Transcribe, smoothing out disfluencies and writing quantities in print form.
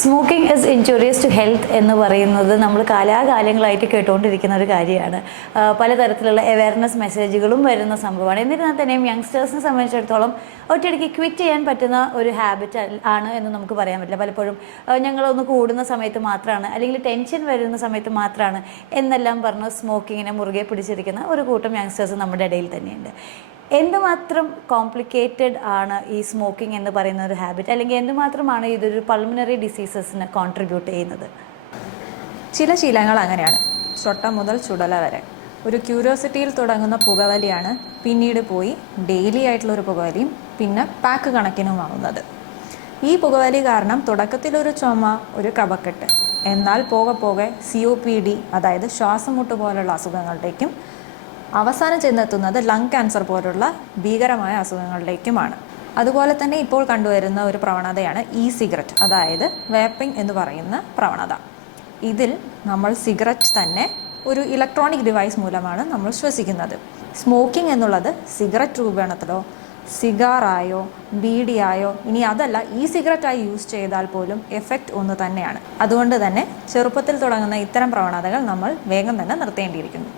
Smoking is injurious to health എന്ന് പറയുന്നത് നമ്മൾ കാലാകാലങ്ങളായിട്ട് കേട്ടുകൊണ്ടിരിക്കുന്ന ഒരു കാര്യമാണ്. പലതരത്തിലുള്ള അവയർനെസ് മെസ്സേജുകളും വരുന്ന സംഭവമാണ്. എന്നിരുന്നാൽ തന്നെയും യങ്സ്റ്റേഴ്സിനെ സംബന്ധിച്ചിടത്തോളം ഒറ്റയടിക്ക് ക്വിറ്റ് ചെയ്യാൻ പറ്റുന്ന ഒരു ഹാബിറ്റ് ആണ് എന്ന് നമുക്ക് പറയാൻ പറ്റില്ല. പലപ്പോഴും ഞങ്ങളൊന്ന് കൂടുന്ന സമയത്ത് മാത്രമാണ്, അല്ലെങ്കിൽ ടെൻഷൻ വരുന്ന സമയത്ത് മാത്രമാണ് എന്നെല്ലാം പറഞ്ഞ് സ്മോക്കിങ്ങിനെ മുറുകെ പിടിച്ചിരിക്കുന്ന ഒരു കൂട്ടം യങ്സ്റ്റേഴ്സ് നമ്മുടെ ഇടയിൽ തന്നെയുണ്ട്. എന്തുമാത്രം കോംപ്ലിക്കേറ്റഡ് ആണ് ഈ സ്മോക്കിംഗ് എന്ന് പറയുന്ന ഒരു ഹാബിറ്റ്, അല്ലെങ്കിൽ എന്തുമാത്രമാണ് ഇതൊരു പൾമിനറി ഡിസീസസിന് കോൺട്രിബ്യൂട്ട് ചെയ്യുന്നത്? ചില ശീലങ്ങൾ അങ്ങനെയാണ്. ചൊട്ട മുതൽ ചുടല വരെ ഒരു ക്യൂരിയോസിറ്റിയിൽ തുടങ്ങുന്ന പുകവലിയാണ് പിന്നീട് പോയി ഡെയിലി ആയിട്ടുള്ളൊരു പുകവലിയും പിന്നെ പാക്ക് കണക്കിനുമാവുന്നത്. ഈ പുകവലി കാരണം തുടക്കത്തിലൊരു ചുമ, ഒരു കഫക്കെട്ട്, എന്നാൽ പോകെ പോകെ COPD അതായത് ശ്വാസമുട്ട് പോലുള്ള അസുഖങ്ങളിലേക്കും അവസാനം ചെന്നെത്തുന്നത് ലങ് ക്യാൻസർ പോലുള്ള ഭീകരമായ അസുഖങ്ങളിലേക്കുമാണ്. അതുപോലെ തന്നെ ഇപ്പോൾ കണ്ടുവരുന്ന ഒരു പ്രവണതയാണ് സിഗരറ്റ്, അതായത് വേപ്പിംഗ് എന്ന് പറയുന്ന പ്രവണത. ഇതിൽ നമ്മൾ സിഗരറ്റ് തന്നെ ഒരു ഇലക്ട്രോണിക് ഡിവൈസ് മൂലമാണ് നമ്മൾ ശ്വസിക്കുന്നത്. സ്മോക്കിംഗ് എന്നുള്ളത് സിഗരറ്റ് രൂപേണത്തിലോ സിഗാറായോ ബീഡിയായോ, ഇനി അതല്ല സിഗരറ്റായി യൂസ് ചെയ്താൽ പോലും എഫക്റ്റ് ഒന്ന് തന്നെയാണ്. അതുകൊണ്ട് തന്നെ ചെറുപ്പത്തിൽ തുടങ്ങുന്ന ഇത്തരം പ്രവണതകൾ നമ്മൾ വേഗം തന്നെ നിർത്തേണ്ടിയിരിക്കുന്നു.